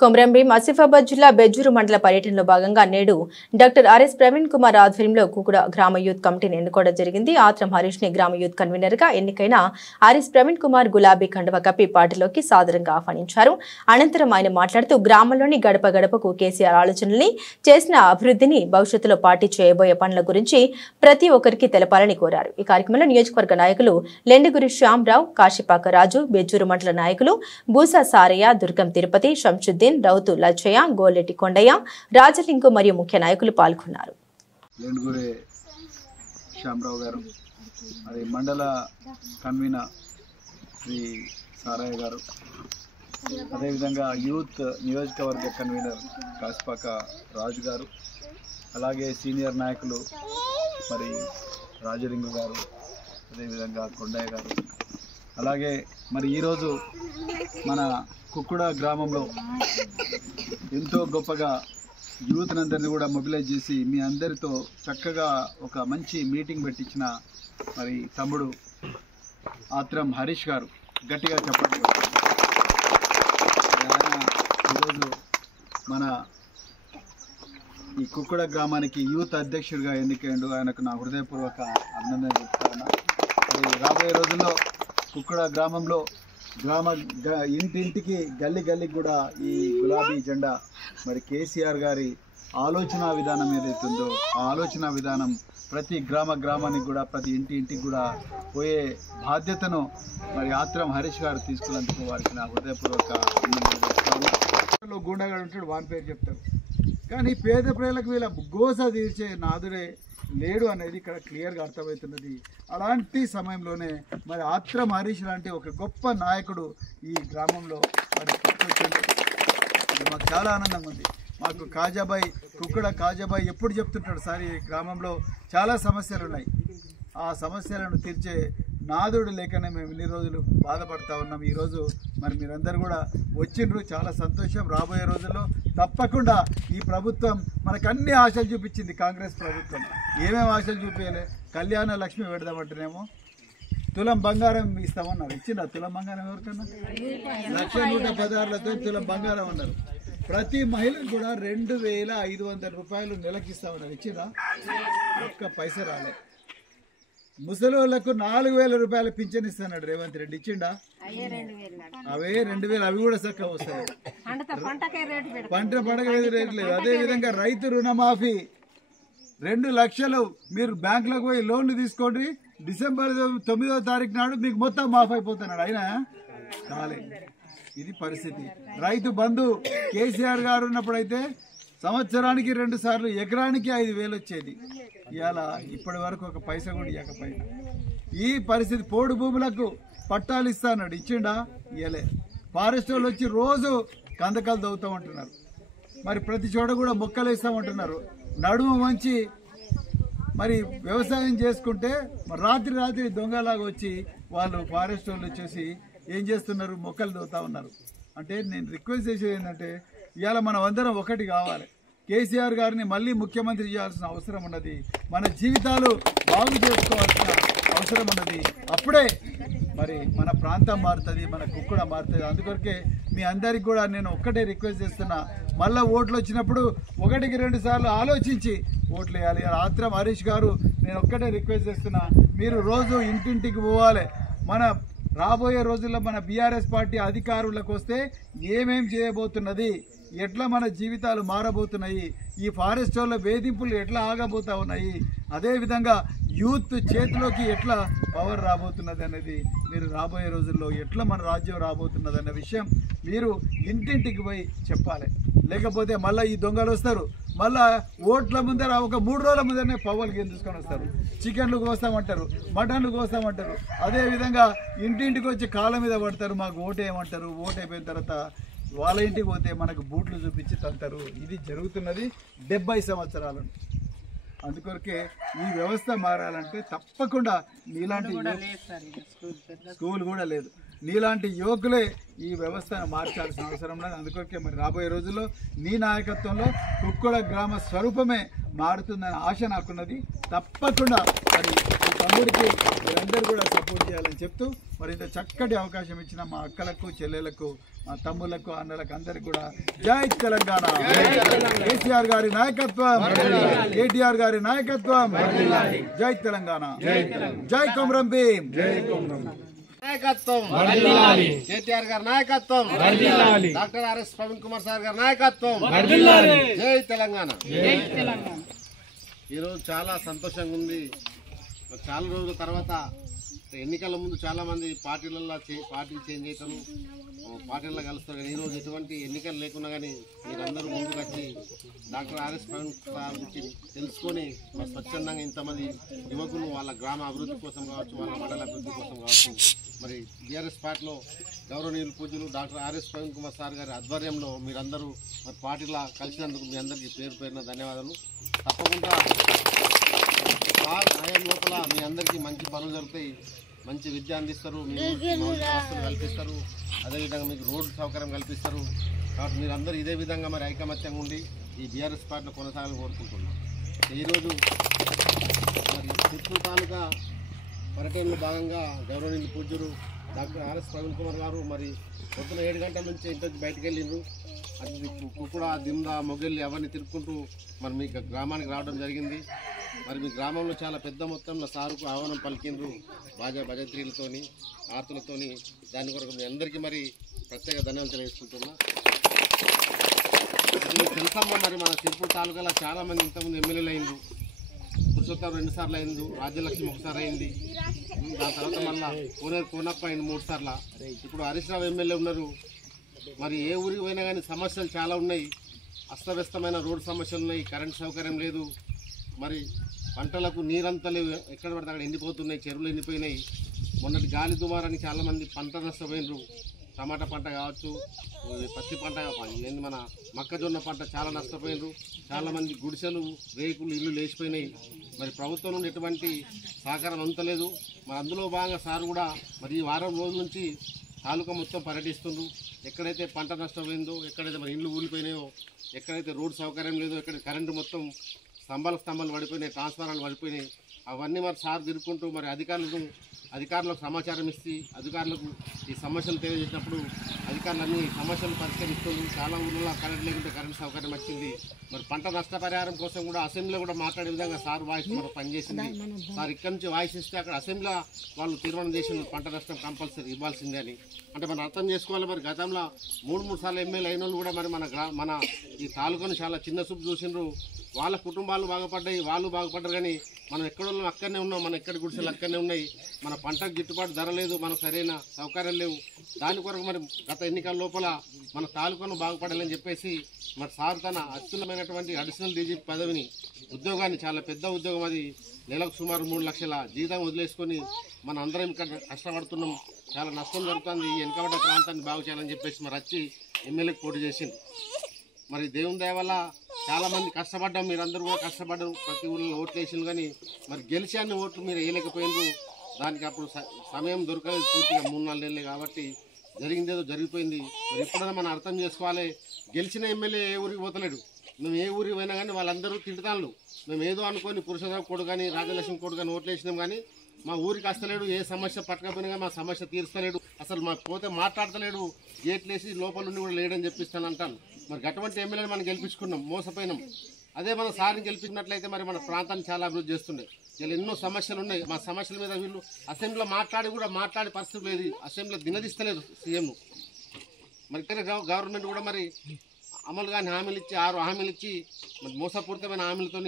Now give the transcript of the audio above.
కొమరంభీం ఆసిఫాబాద్ జిల్లా బెజ్జూరు మండల పర్యటనలో భాగంగా నేడు డాక్టర్ ఆర్ఎస్ ప్రవీణ్ కుమార్ ఆధ్వర్యంలో కుకుడ గ్రామ యూత్ కమిటీని ఎన్నుకోవడం జరిగింది. ఆత్రం హరీష్ ని గ్రామ యూత్ కన్వీనర్ గా ఎన్నికైన ఆర్ఎస్ ప్రవీణ్ కుమార్ గులాబీ కండువ కప్పి పార్టీలోకి సాదరంగా ఆహ్వానించారు. అనంతరం ఆయన మాట్లాడుతూ గ్రామంలోని గడప గడపకు కేసీఆర్ ఆలోచనల్ని, చేసిన అభివృద్ధిని, భవిష్యత్తులో పార్టీ చేయబోయే పనుల గురించి ప్రతి ఒక్కరికి తెలపాలని కోరారు. ఈ కార్యక్రమంలో నియోజకవర్గ నాయకులు లెండిగురి శ్యామరావు, కాశీపాక రాజు, బెజ్జూరు మండల నాయకులు బూసా సారయ్య, దుర్గం తిరుపతి, శంషుద్దీన్, రౌతు లచ్చయ్య, గోలెటి కొండయ్య, రాజలింగు మరియు ముఖ్య నాయకులు పాల్గొన్నారు. లెండిగురి శ్యామరావు గారు, అది మండల కన్వీనర్ శ్రీ సారయ్య గారు, అదేవిధంగా యూత్ నియోజకవర్గ కన్వీనర్ కాశీపాక రాజు గారు, అలాగే సీనియర్ నాయకులు మరి రాజలింగు గారు, అదేవిధంగా కొండయ్య గారు, అలాగే మరి ఈరోజు మన కుక్కుడ గ్రామంలో ఎంతో గొప్పగా యూత్ అందరినీ కూడా మొబిలైజ్ చేసి మీ అందరితో చక్కగా ఒక మంచి మీటింగ్ పెట్టించిన మరి తమ్ముడు ఆత్రం హరీష్ గారు, గట్టిగా చెప్పండి. ఆయన ఈరోజు మన ఈ కుక్కుడ గ్రామానికి యూత్ అధ్యక్షుడిగా ఎన్నికైండు. ఆయనకు నా హృదయపూర్వక అభినందన చెప్తాను. మరి రాబోయే రోజుల్లో కుక్కుడ గ్రామంలో ఇంటింటికి గల్లీ గల్లీకి కూడా ఈ గులాబీ జెండా మరి కేసీఆర్ గారి ఆలోచన విధానం ఏదైతుందో ఆ ఆలోచన విధానం ప్రతి గ్రామానికి కూడా ప్రతి ఇంటికి కూడా పోయే బాధ్యతను మరి ఆత్రం హరీష్ గారు తీసుకున్నందుకు వారికి నా హృదయపూర్వక అభినందనలు. గూండాగాడు ఉంటాడు, వాని పేరు చెప్తారు, కానీ పేద ప్రజలకు వీళ్ళ గోస తీర్చే నాదుడే లేడు అనేది ఇక్కడ క్లియర్గా అర్థమవుతున్నది. అలాంటి సమయంలోనే మరి ఆత్రం హరీష్ లాంటి ఒక గొప్ప నాయకుడు ఈ గ్రామంలో మరి మాకు చాలా ఆనందంగా ఉంది. మాకు కాజాబాయ్, కుక్కుడ కాజాబాయ్ ఎప్పుడు చెప్తుంటాడు, సార్ ఈ గ్రామంలో చాలా సమస్యలు ఉన్నాయి, ఆ సమస్యలను తీర్చే నాదుడు లేకనే మేము ఇన్ని రోజులు బాధపడతా ఉన్నాం. ఈరోజు మరి మీరందరూ కూడా వచ్చిండ్రు, చాలా సంతోషం. రాబోయే రోజుల్లో తప్పకుండా ఈ ప్రభుత్వం మనకు అన్ని ఆశలు చూపించింది. కాంగ్రెస్ ప్రభుత్వం ఏమేమి ఆశలు చూపించలే, కళ్యాణ లక్ష్మి పెడదామంటేనేమో తులం బంగారం ఇస్తామన్నారు. ఇచ్చిందా తులం బంగారం ఎవరికన్నా? 1,116,000 తులం బంగారం అన్నారు. ప్రతి మహిళకు కూడా 2,500 రూపాయలు నెలకి ఇస్తామన్నారు. ఇచ్చిందా? ఒక్క పైసా రాలే. ముసలోళ్లకు 4,000 రూపాయలు పింఛన్ ఇస్తాడు రేవంత్ రెడ్డి. ఇచ్చిండా? అవే 2,000, అవి కూడా చక్కగా వస్తాయి. పంటకి రేటు లేదు. అదేవిధంగా రైతు రుణమాఫీ 2 లక్షలు మీరు బ్యాంకులకు పోయి లోన్లు తీసుకోండి, డిసెంబర్ 9వ తారీఖు నాడు మీకు మొత్తం మాఫ్ అయిపోతున్నాడు. అయినా కాలే. ఇది పరిస్థితి. రైతు బంధు కేసీఆర్ గారు ఉన్నప్పుడైతే సంవత్సరానికి 2 సార్లు ఎకరానికి 5,000 వచ్చేది. ఇవాళ ఇప్పటి వరకు ఒక పైసా కూడా ఇవ్వకపోయినా ఈ పరిస్థితి. పోడు భూములకు పట్టాలు ఇస్తాడు, ఇచ్చిండా? ఇవ్వలే. ఫారెస్ట్ వాళ్ళు వచ్చి రోజు కందకాలు తవ్వుతామంటున్నారు, మరి ప్రతి చోట కూడా మొక్కలు ఇస్తామంటున్నారు. నడుము మంచి మరి వ్యవసాయం చేసుకుంటే మరి రాత్రి దొంగలాగా వచ్చి వాళ్ళు ఫారెస్ట్ వాళ్ళు వచ్చేసి ఏం చేస్తున్నారు, మొక్కలు తవ్వుతా ఉన్నారు. అంటే నేను రిక్వెస్ట్ చేసేది ఏంటంటే ఇవాళ మనం అందరం ఒకటి కావాలి. కేసీఆర్ గారిని మళ్ళీ ముఖ్యమంత్రి చేయాల్సిన అవసరం ఉన్నది. మన జీవితాలు బాగు చేసుకోవాల్సిన అవసరం ఉన్నది. అప్పుడే మరి మన ప్రాంతం మారుతుంది, మన కుక్కుడ మారుతుంది. అందుకొరకే మీ అందరికి కూడా నేను ఒక్కటే రిక్వెస్ట్ చేస్తున్నా, మళ్ళీ ఓట్లు వచ్చినప్పుడు 1కి 2 సార్లు ఆలోచించి ఓట్లు వేయాలి. ఆత్రం హరీష్ గారు, నేను ఒక్కటే రిక్వెస్ట్ చేస్తున్నా, మీరు రోజు ఇంటింటికి పోవాలి. మన రాబోయే రోజుల్లో మన బీఆర్ఎస్ పార్టీ అధికారులకు వస్తే ఏమేం చేయబోతున్నది, ఎట్లా మన జీవితాలు మారబోతున్నాయి, ఈ ఫారెస్ట్ వాళ్ళ వేధింపులు ఎట్లా ఆగబోతా ఉన్నాయి, అదేవిధంగా యూత్ చేతిలోకి ఎట్లా పవర్ రాబోతున్నది అనేది మీరు రాబోయే రోజుల్లో ఎట్లా మన రాజ్యం రాబోతున్నది అన్న విషయం మీరు ఇంటింటికి పోయి చెప్పాలి. లేకపోతే మళ్ళీ ఈ దొంగలు వస్తారు, మళ్ళా ఓట్ల ముందర ఒక 3 రోజుల ముందరనే పవ్వలు తీసుకొని వస్తారు. చికెన్లు కోస్తామంటారు, మటన్లు కోస్తామంటారు. అదేవిధంగా ఇంటింటికి వచ్చి కాళ్ళ మీద పడతారు, మాకు ఓటేయమంటారు. ఓటు అయిపోయిన తర్వాత వాళ్ళ ఇంటికి పోతే మనకు బూట్లు చూపించి తంటారు. ఇది జరుగుతున్నది 70 సంవత్సరాలు. అందుకొరకే ఈ వ్యవస్థ మారాలంటే తప్పకుండా నీలాంటి స్కూల్ కూడా లేదు, నీలాంటి యువకులే ఈ వ్యవస్థను మార్చాల్సిన అవసరం ఉన్నది. అందుకొరకే మరి రాబోయే రోజుల్లో నీ నాయకత్వంలో కుక్కుడ గ్రామ స్వరూపమే మారుతుందనే ఆశ నాకున్నది. తప్పకుండా మరి ఈ తమ్ముడికి మీరందరూ కూడా సపోర్ట్ చేయాలని చెప్తూ మరి ఇంత చక్కటి అవకాశం ఇచ్చిన మా అక్కలకు, చెల్లెలకు, మా తమ్ముళ్లకు, అన్నలకు అందరికి కూడా జై తెలంగాణ. కేసీఆర్ గారి నాయకత్వం, కేటీఆర్ గారి నాయకత్వం. జై తెలంగాణ. జై కొమరం భీం. నాయకత్వం కేటీఆర్ గారి నాయకత్వం, doctor RS Praveen Kumar sir గారి నాయకత్వం. జై తెలంగాణ. ఈరోజు చాలా సంతోషంగా ఉంది. చాలా రోజుల తర్వాత ఎన్నికల ముందు చాలా మంది పార్టీలలో పార్టీలు చేంజ్ అవుతారు, పార్టీలలో కలుస్తారు. కానీ ఈరోజు ఎటువంటి ఎన్నికలు లేకున్నా కానీ మీరందరూ ముందుకు వచ్చి డాక్టర్ ఆర్ఎస్ ప్రవీణ్ సార్ గురించి తెలుసుకొని మరి స్వచ్ఛందంగా ఇంతమంది యువకులు వాళ్ళ గ్రామ అభివృద్ధి కోసం కావచ్చు, వాళ్ళ మండల అభివృద్ధి కోసం కావచ్చు, మరి బీఆర్ఎస్ పార్టీలో గౌరవనీయులు పూజ్యులు doctor RS Praveen Kumar sir గారి ఆధ్వర్యంలో మీరందరూ మరి పార్టీలో కలిసినందుకు మీ అందరికీ పేరు పేరున ధన్యవాదాలు. తప్పకుండా సార్ ఆయా లోపల మీ అందరికీ మంచి పనులు జరుగుతాయి, మంచి విద్య అందిస్తారు, మీకు మౌలిక వసతులు కల్పిస్తారు, అదేవిధంగా మీకు రోడ్డు సౌకర్యం కల్పిస్తారు. కాబట్టి మీరందరూ ఇదే విధంగా మరి ఐకమత్యంగా ఉండి ఈ బీఆర్ఎస్ పార్టీలో కొనసాగాలని కోరుకుంటున్నాం. ఈరోజు మరి చిత్తూరు తాలూకా పర్యటనలో భాగంగా గౌరవనీయులు పూజ్యులు డాక్టర్ ఆర్ఎస్ ప్రవీణ్ కుమార్ గారు మరి పొద్దున 7 గంటల నుంచి ఇంటి బయటకు వెళ్ళిండ్రు. అది కుక్కుడ, దిమ్ద, మొగెల్లి అవన్నీ తిరుక్కుంటూ మరి మీ గ్రామానికి రావడం జరిగింది. మరి మీ గ్రామంలో చాలా పెద్ద మొత్తంలో సారుకు ఆహ్వానం పలికిండ్రు భజంత్రీలతోని, ఆర్తులతోని. దాని కొరకు మీ అందరికీ మరి ప్రత్యేక ధన్యవాదాలు తెలియజేసుకుంటున్నా. తెలుసమ్మా మరి మన సిర్పూర్ తాలూకాలో చాలామంది ఇంతకుముందు ఎమ్మెల్యేలు అయిండ్రు. పురుషోత్తం 2 సార్లు అయింది, రాజ్యలక్ష్మి 1 సారి అయింది, దాని తర్వాత మళ్ళీ కోనప్ప అయింది 3 సార్లు. ఇప్పుడు హరీష్ రావు ఎమ్మెల్యే ఉన్నారు. మరి ఏ ఊరికి పోయినా కానీ సమస్యలు చాలా ఉన్నాయి. అస్తవ్యస్తమైన రోడ్డు సమస్యలు ఉన్నాయి, కరెంట్ సౌకర్యం లేదు, మరి పంటలకు నీరంతా లేవు, ఎక్కడ పడితే అక్కడ ఎండిపోతున్నాయి, చెరువులు ఎండిపోయినాయి. మొన్నటి గాలి దుమారానికి చాలామంది పంట నష్టపోయినరు. టమాటా పంట కావచ్చు, పత్తి పంట, మన మొక్కజొన్న పంట చాలా నష్టపోయినరు. చాలామంది గుడిసెలు, రేకులు, ఇల్లు లేచిపోయినాయి. మరి ప్రభుత్వం నుండి ఎటువంటి సహకారం అందలేదు. మరి అందులో భాగంగా సార్ కూడా మరి ఈ వారం రోజుల నుంచి తాలూకా మొత్తం పర్యటిస్తుండ్రు. ఎక్కడైతే పంట నష్టపోయిందో, ఎక్కడైతే మరి ఇల్లు ఊలిపోయినాయో, ఎక్కడైతే రోడ్డు సౌకర్యం లేదో, ఎక్కడ కరెంటు మొత్తం స్తంభాలు పడిపోయినాయి, ట్రాన్స్ఫారాలు పడిపోయినాయి, అవన్నీ మరి సార్ తిరుక్కుంటూ మరి అధికారులకు సమాచారం ఇచ్చి అధికారులకు ఈ సమస్యలు తెలియజేసినప్పుడు అధికారులన్నీ సమస్యలు పరిష్కరిస్తుంది. చాలా ఊళ్ళో కరెంట్ లేకుంటే కరెంట్ సౌకర్యం వచ్చింది. మరి పంట నష్టపరిహారం కోసం కూడా అసెంబ్లీలో కూడా మాట్లాడే విధంగా సార్ వాయిస్ మనకు పనిచేసింది. సార్ ఇక్కడి నుంచి వాయిస్ ఇస్తే అక్కడ అసెంబ్లీలో వాళ్ళు తీర్మానం చేసిన పంట నష్టం కంపల్సరీ ఇవ్వాల్సిందే అని. అంటే మనం అర్థం చేసుకోవాలి. మరి గతంలో 3 సార్లు ఎమ్మెల్యే అయిన వాళ్ళు కూడా మరి మన ఈ తాలూకాను చాలా చిన్న చూపు చూసిండ్రు. వాళ్ళ కుటుంబాలు బాగుపడ్డాయి, వాళ్ళు బాగుపడ్డారు. కానీ మనం ఎక్కడో అక్కడనే ఉన్నాం, మన ఎక్కడి గుడిసెలు అక్కడనే ఉన్నాయి. మన పంటకు గిట్టుబాటు ధర లేదు, మనకు సరైన సౌకర్యాలు లేవు. దాని కొరకు మరి గత ఎన్నికల లోపల మన తాలూకాను బాగుపడాలని చెప్పేసి మరి సార్ తన అత్యున్నతమైనటువంటి అడిషనల్ డీజీపీ పదవిని, ఉద్యోగాన్ని, చాలా పెద్ద ఉద్యోగం అది, నెలకు సుమారు 3 లక్షల జీతం వదిలేసుకొని మన అందరం ఇక్కడ కష్టపడుతున్నాం. చాలా నష్టం జరుగుతుంది. ఈ వెనుకబడ్డ ప్రాంతాన్ని బాగు చేయాలని చెప్పేసి మరి వచ్చి ఎమ్మెల్యేకి పోటీ చేసింది. మరి దేవుని దయ వల్ల చాలామంది కష్టపడ్డాం, మీరందరూ కూడా కష్టపడ్డారు, ప్రతి ఊళ్ళో ఓట్లు వేసిండ్రు. కానీ మరి గెలిచాన్ని ఓట్లు మీరు వేయలేకపోయిండ్రు. దానికి అప్పుడు సమయం దొరకలేదు, పూర్తిగా 3-4 నెలలే. కాబట్టి జరిగిందేదో జరిగిపోయింది. మరి ఎప్పుడైనా మనం అర్థం చేసుకోవాలి. గెలిచిన ఎమ్మెల్యే ఏ ఊరికి పోతలేడు. మేము ఏ ఊరికి పోయినా కానీ వాళ్ళందరూ తిడతాను. మేము ఏదో అనుకొని పురుషోత్తమ కొడు కానీ రాజలక్ష్మి కొడు కానీ ఓట్లు వేసినాం. కానీ మా ఊరికి వస్తలేడు, ఏ సమస్య పట్టకపోయినా మా సమస్య తీరుస్తలేడు, అసలు మాకు పోతే మాట్లాడతలేడు, గేట్లేసి లోపల నుండి కూడా లేడని చెప్పిస్తాను అంటాను. మరి అటువంటి ఎమ్మెల్యేని మనం గెలిపించుకున్నాం, మోసపోయినాం. అదే మన సార్ని గెలిపించినట్లయితే మరి మన ప్రాంతాన్ని చాలా అభివృద్ధి చేస్తుండే. ఇలా ఎన్నో సమస్యలు ఉన్నాయి. మా సమస్యల మీద వీళ్ళు అసెంబ్లీలో మాట్లాడే పరిస్థితి లేదు. అసెంబ్లీలో దినదిస్తలేదు సీఎంను. మరి ఇక్కడ గవర్నమెంట్ కూడా మరి అమలు కానీ హామీలు ఇచ్చి 6 హామీలు ఇచ్చి మరి మోసపూరితమైన హామీలతో